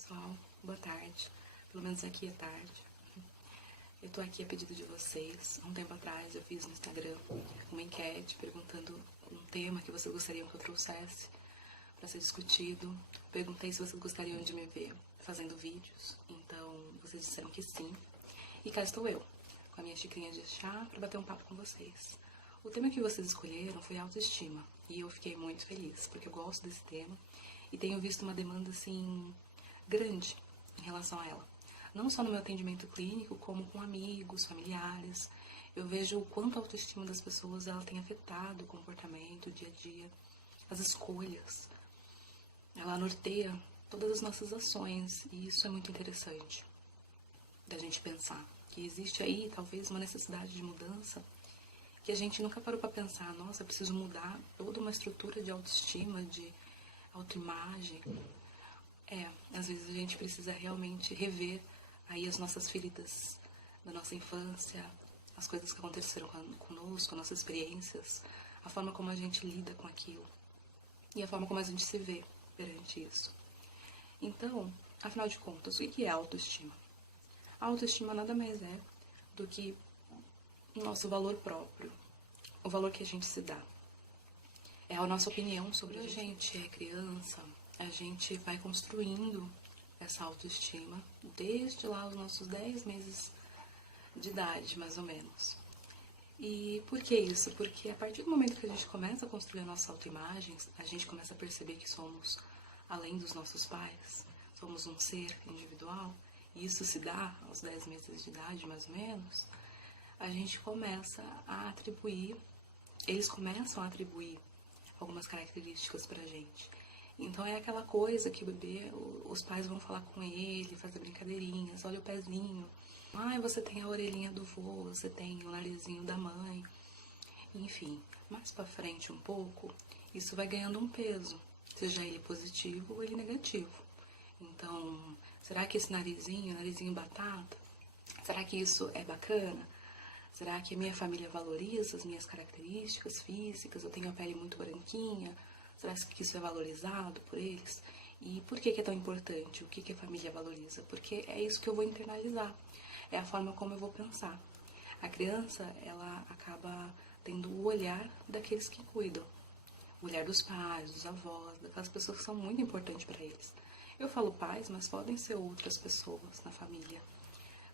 pessoal, boa tarde. Pelo menos aqui é tarde. Eu tô aqui a pedido de vocês. Há um tempo atrás eu fiz no Instagram uma enquete perguntando um tema que vocês gostariam que eu trouxesse para ser discutido. Perguntei se vocês gostariam de me ver fazendo vídeos. Então vocês disseram que sim. E cá estou eu, com a minha xicrinha de chá para bater um papo com vocês. O tema que vocês escolheram foi autoestima. E eu fiquei muito feliz, porque eu gosto desse tema. E tenho visto uma demanda, assim, grande em relação a ela. Não só no meu atendimento clínico, como com amigos, familiares. Eu vejo o quanto a autoestima das pessoas ela tem afetado o comportamento, o dia a dia, as escolhas. Ela norteia todas as nossas ações e isso é muito interessante da gente pensar. Que existe aí, talvez, uma necessidade de mudança que a gente nunca parou para pensar. Nossa, eu preciso mudar toda uma estrutura de autoestima, de autoimagem. Às vezes a gente precisa realmente rever aí as nossas feridas da nossa infância, as coisas que aconteceram conosco, nossas experiências, a forma como a gente lida com aquilo e a forma como a gente se vê perante isso. Então, afinal de contas, o que é autoestima? A autoestima nada mais é do que o nosso valor próprio, o valor que a gente se dá. É a nossa opinião sobre a gente é criança, a gente vai construindo essa autoestima desde lá os nossos 10 meses de idade, mais ou menos. E por que isso? Porque a partir do momento que a gente começa a construir a nossa autoimagem, a gente começa a perceber que somos além dos nossos pais, somos um ser individual, e isso se dá aos 10 meses de idade, mais ou menos, a gente começa a atribuir, eles começam a atribuir algumas características pra gente. Então é aquela coisa que o bebê, os pais vão falar com ele, fazer brincadeirinhas, olha o pezinho. Ai, você tem a orelhinha do vô, você tem o narizinho da mãe. Enfim, mais pra frente um pouco, isso vai ganhando um peso, seja ele positivo ou ele negativo. Então, será que esse narizinho batata, será que isso é bacana? Será que a minha família valoriza as minhas características físicas? Eu tenho a pele muito branquinha? Será que isso é valorizado por eles? E por que é tão importante? O que a família valoriza? Porque é isso que eu vou internalizar. É a forma como eu vou pensar. A criança, ela acaba tendo o olhar daqueles que cuidam. O olhar dos pais, dos avós, daquelas pessoas que são muito importantes para eles. Eu falo pais, mas podem ser outras pessoas na família.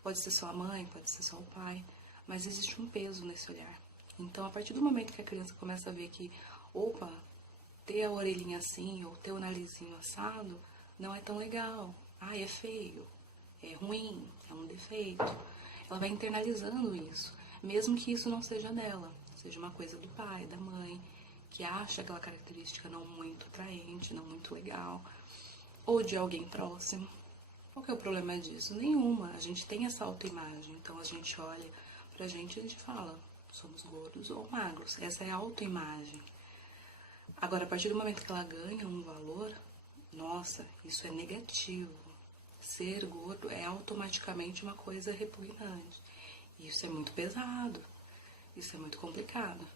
Pode ser só a mãe, pode ser só o pai. Mas existe um peso nesse olhar. Então, a partir do momento que a criança começa a ver que, opa, ter a orelhinha assim ou ter o narizinho assado não é tão legal. Ai, é feio, é ruim, é um defeito. Ela vai internalizando isso, mesmo que isso não seja dela, seja uma coisa do pai, da mãe, que acha aquela característica não muito atraente, não muito legal, ou de alguém próximo. Qual que é o problema disso? Nenhuma. A gente tem essa autoimagem, então a gente olha pra gente e a gente fala, somos gordos ou magros. Essa é a autoimagem. Agora, a partir do momento que ela ganha um valor, nossa, isso é negativo. Ser gordo é automaticamente uma coisa repugnante. Isso é muito pesado. Isso é muito complicado.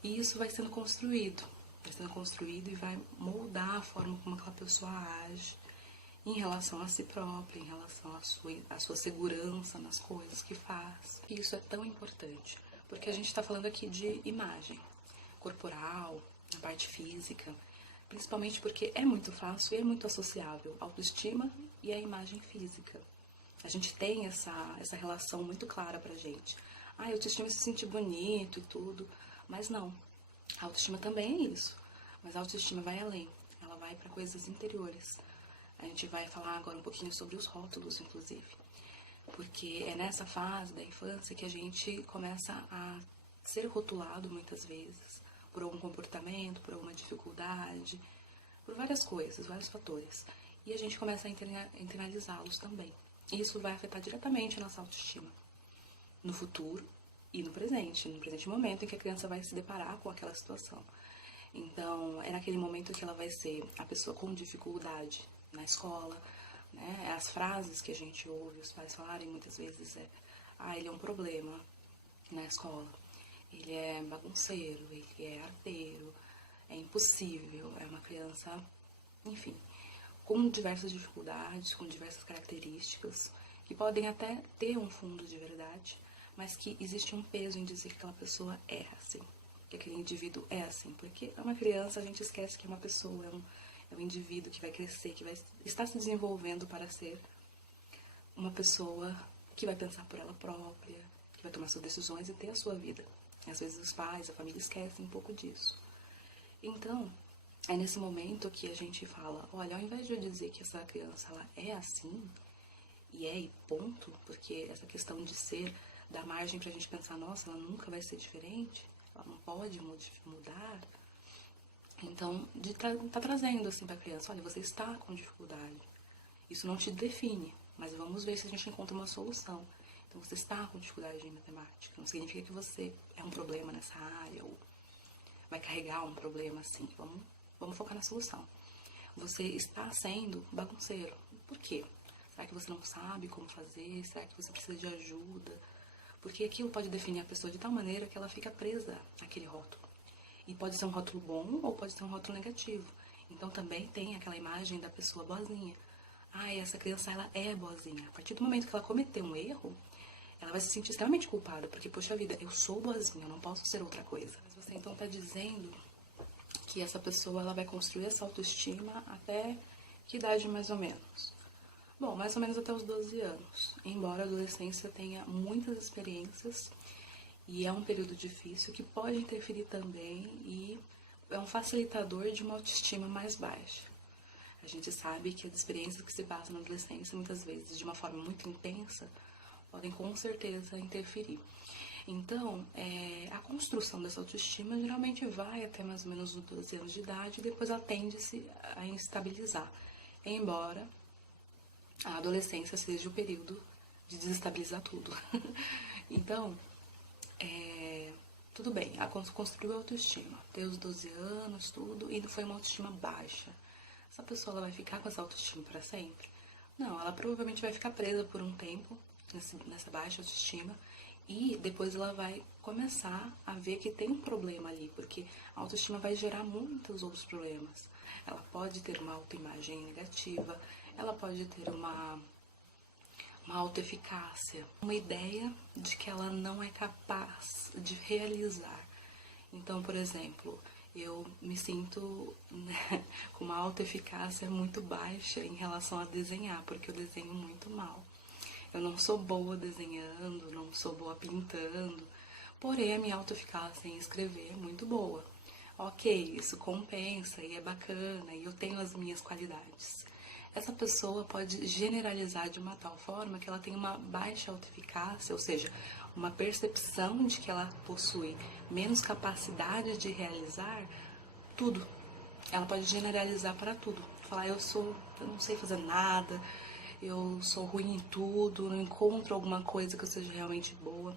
E isso vai sendo construído. Vai sendo construído e vai moldar a forma como aquela pessoa age em relação a si própria, em relação à sua segurança nas coisas que faz. E isso é tão importante, porque a gente está falando aqui de imagem corporal, a parte física, principalmente porque é muito fácil e é muito associável a autoestima e a imagem física. A gente tem essa relação muito clara pra gente. A autoestima é se sentir bonito e tudo, mas não. A autoestima também é isso, mas a autoestima vai além, ela vai para coisas interiores. A gente vai falar agora um pouquinho sobre os rótulos, inclusive. Porque é nessa fase da infância que a gente começa a ser rotulado muitas vezes por algum comportamento, por alguma dificuldade, por várias coisas, vários fatores. E a gente começa a internalizá-los também. E isso vai afetar diretamente a nossa autoestima no futuro e no presente momento em que a criança vai se deparar com aquela situação. Então, é naquele momento que ela vai ser a pessoa com dificuldade na escola, né? As frases que a gente ouve os pais falarem muitas vezes ele é um problema na escola, ele é bagunceiro, ele é arteiro, é impossível, é uma criança, enfim, com diversas dificuldades, com diversas características, que podem até ter um fundo de verdade, mas que existe um peso em dizer que aquela pessoa é assim, que aquele indivíduo é assim, porque é uma criança, a gente esquece que é uma pessoa, é um indivíduo que vai crescer, que vai estar se desenvolvendo para ser uma pessoa que vai pensar por ela própria, que vai tomar suas decisões e ter a sua vida. Às vezes os pais, a família esquecem um pouco disso. Então, é nesse momento que a gente fala, olha, ao invés de eu dizer que essa criança ela é assim, e ponto, porque essa questão de ser dá margem pra gente pensar, nossa, ela nunca vai ser diferente, ela não pode mudar. Então, de tá trazendo assim pra criança, olha, você está com dificuldade. Isso não te define, mas vamos ver se a gente encontra uma solução. Então, você está com dificuldade em matemática, não significa que você é um problema nessa área, ou vai carregar um problema assim. Vamos focar na solução. Você está sendo bagunceiro. Por quê? Será que você não sabe como fazer? Será que você precisa de ajuda? Porque aquilo pode definir a pessoa de tal maneira que ela fica presa àquele rótulo. E pode ser um rótulo bom ou pode ser um rótulo negativo. Então também tem aquela imagem da pessoa boazinha. Ah, essa criança ela é boazinha. A partir do momento que ela cometeu um erro, ela vai se sentir extremamente culpada. Porque, poxa vida, eu sou boazinha, eu não posso ser outra coisa. Mas você então está dizendo que essa pessoa ela vai construir essa autoestima até que idade mais ou menos? Bom, mais ou menos até os 12 anos. Embora a adolescência tenha muitas experiências e é um período difícil que pode interferir também e é um facilitador de uma autoestima mais baixa. A gente sabe que as experiências que se passam na adolescência, muitas vezes de uma forma muito intensa, podem com certeza interferir. Então, a construção dessa autoestima geralmente vai até mais ou menos os 12 anos de idade e depois ela tende-se a instabilizar. Embora a adolescência seja o período de desestabilizar tudo. Então, tudo bem, ela construiu a autoestima, tem os 12 anos, tudo, e foi uma autoestima baixa. Essa pessoa ela vai ficar com essa autoestima para sempre? Não, ela provavelmente vai ficar presa por um tempo nessa baixa autoestima e depois ela vai começar a ver que tem um problema ali, porque a autoestima vai gerar muitos outros problemas. Ela pode ter uma autoimagem negativa, ela pode ter uma autoeficácia, uma ideia de que ela não é capaz de realizar. Então, por exemplo, eu me sinto com uma autoeficácia muito baixa em relação a desenhar, porque eu desenho muito mal. Eu não sou boa desenhando, não sou boa pintando, porém a minha autoeficácia em escrever é muito boa. Ok, isso compensa e é bacana e eu tenho as minhas qualidades. Essa pessoa pode generalizar de uma tal forma que ela tem uma baixa autoeficácia, ou seja, uma percepção de que ela possui menos capacidade de realizar tudo. Ela pode generalizar para tudo. Falar, eu não sei fazer nada, eu sou ruim em tudo, não encontro alguma coisa que eu seja realmente boa.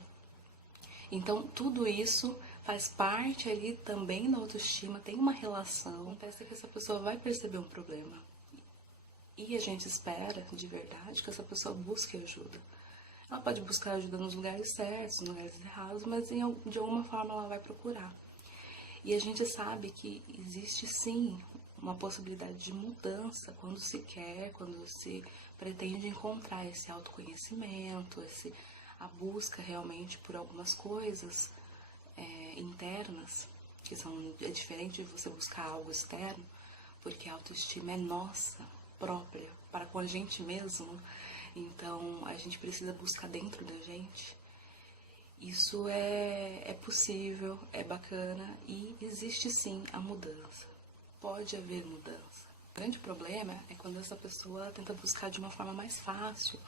Então, tudo isso faz parte ali também da autoestima, tem uma relação. Acontece que essa pessoa vai perceber um problema. E a gente espera, de verdade, que essa pessoa busque ajuda. Ela pode buscar ajuda nos lugares certos, nos lugares errados, mas de alguma forma ela vai procurar. E a gente sabe que existe sim uma possibilidade de mudança quando se quer, quando se pretende encontrar esse autoconhecimento, a busca realmente por algumas coisas internas, que é diferente de você buscar algo externo, porque a autoestima é nossa, própria, para com a gente mesmo. Então a gente precisa buscar dentro da gente. Isso é possível, é bacana e existe sim a mudança. Pode haver mudança. O grande problema é quando essa pessoa tenta buscar de uma forma mais fácil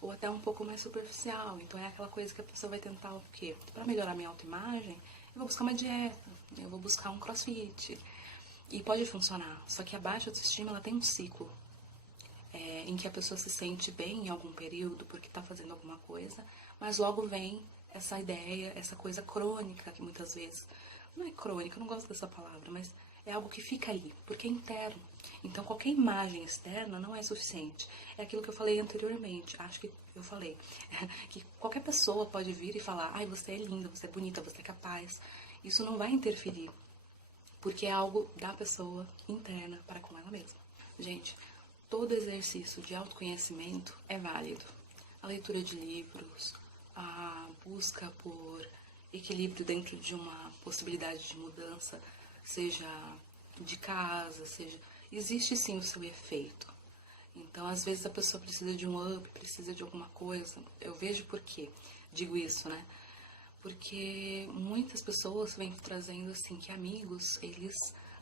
ou até um pouco mais superficial. Então é aquela coisa que a pessoa vai tentar o quê? Para melhorar minha autoimagem, eu vou buscar uma dieta, eu vou buscar um crossfit. E pode funcionar, só que a baixa autoestima ela tem um ciclo. Em que a pessoa se sente bem em algum período porque está fazendo alguma coisa, mas logo vem essa ideia, essa coisa crônica que muitas vezes, não é crônica, eu não gosto dessa palavra, mas é algo que fica ali, porque é interno. Então qualquer imagem externa não é suficiente. É aquilo que eu falei anteriormente, acho que eu falei, que qualquer pessoa pode vir e falar, ai, você é linda, você é bonita, você é capaz. Isso não vai interferir, porque é algo da pessoa interna para com ela mesma. Gente, todo exercício de autoconhecimento é válido. A leitura de livros, a busca por equilíbrio dentro de uma possibilidade de mudança, seja de casa, seja... Existe sim o seu efeito. Então, às vezes a pessoa precisa de um up, precisa de alguma coisa. Eu vejo por quê digo isso, né? Porque muitas pessoas vêm trazendo assim que amigos, eles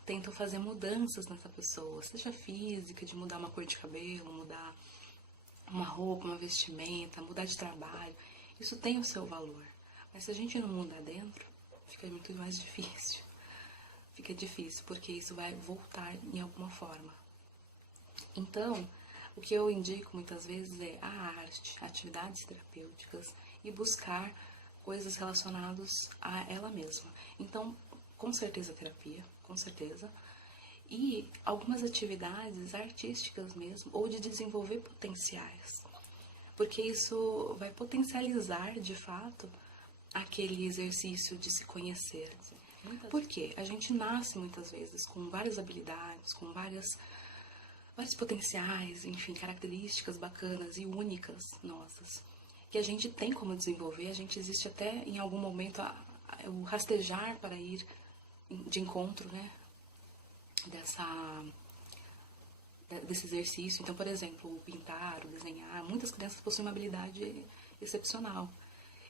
tentam fazer mudanças nessa pessoa, seja física, de mudar uma cor de cabelo, mudar uma roupa, uma vestimenta, mudar de trabalho. Isso tem o seu valor. Mas se a gente não mudar dentro, fica muito mais difícil. Fica difícil, porque isso vai voltar em alguma forma. Então, o que eu indico muitas vezes é a arte, atividades terapêuticas e buscar coisas relacionadas a ela mesma. Então, com certeza terapia, com certeza. E algumas atividades artísticas mesmo, ou de desenvolver potenciais. Porque isso vai potencializar, de fato, aquele exercício de se conhecer. Por quê? A gente nasce muitas vezes com várias habilidades, com vários potenciais, enfim, características bacanas e únicas nossas, que a gente tem como desenvolver. A gente existe até em algum momento o rastejar para ir de encontro, né, desse exercício. Então, por exemplo, o pintar, o desenhar, muitas crianças possuem uma habilidade excepcional.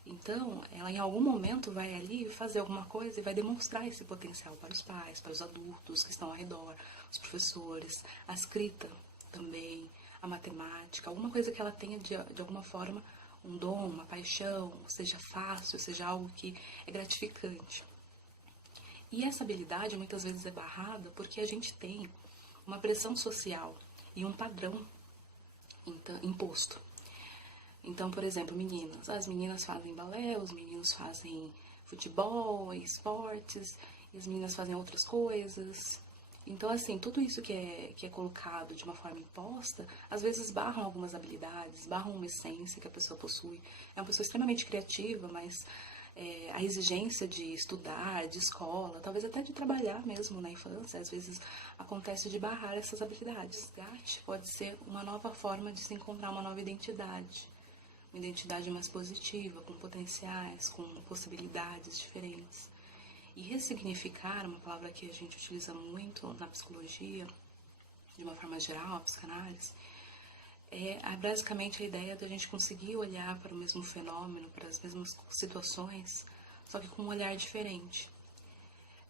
Então, ela em algum momento vai ali fazer alguma coisa e vai demonstrar esse potencial para os pais, para os adultos que estão ao redor, os professores, a escrita também, a matemática, alguma coisa que ela tenha de alguma forma um dom, uma paixão, seja fácil, seja algo que é gratificante. E essa habilidade muitas vezes é barrada porque a gente tem uma pressão social e um padrão imposto. Então, por exemplo, meninas. As meninas fazem balé, os meninos fazem futebol, esportes, e as meninas fazem outras coisas. Então, assim, tudo isso que é colocado de uma forma imposta, às vezes barram algumas habilidades, barram uma essência que a pessoa possui. É uma pessoa extremamente criativa, mas a exigência de estudar, de escola, talvez até de trabalhar mesmo na infância, às vezes acontece de barrar essas habilidades. Resgate pode ser uma nova forma de se encontrar uma nova identidade. Uma identidade mais positiva, com potenciais, com possibilidades diferentes. E ressignificar, uma palavra que a gente utiliza muito na psicologia, de uma forma geral, a psicanálise, é basicamente a ideia da gente conseguir olhar para o mesmo fenômeno, para as mesmas situações, só que com um olhar diferente.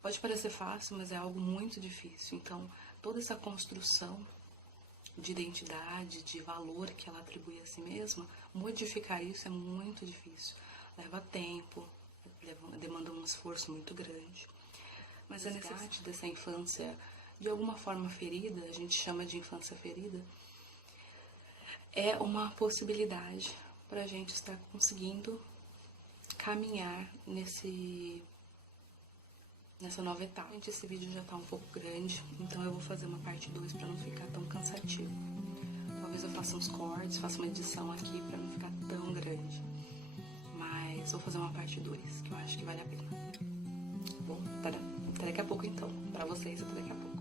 Pode parecer fácil, mas é algo muito difícil. Então, toda essa construção de identidade, de valor que ela atribui a si mesma, modificar isso é muito difícil. Leva tempo, demanda um esforço muito grande. Mas a necessidade dessa infância, de alguma forma ferida, a gente chama de infância ferida, é uma possibilidade para a gente estar conseguindo caminhar nessa nova etapa. Gente, esse vídeo já tá um pouco grande, então eu vou fazer uma parte 2 para não ficar tão cansativo. Talvez eu faça uns cortes, faça uma edição aqui para não ficar tão grande. Mas vou fazer uma parte 2, que eu acho que vale a pena. Bom, até daqui a pouco então. Para vocês, até daqui a pouco.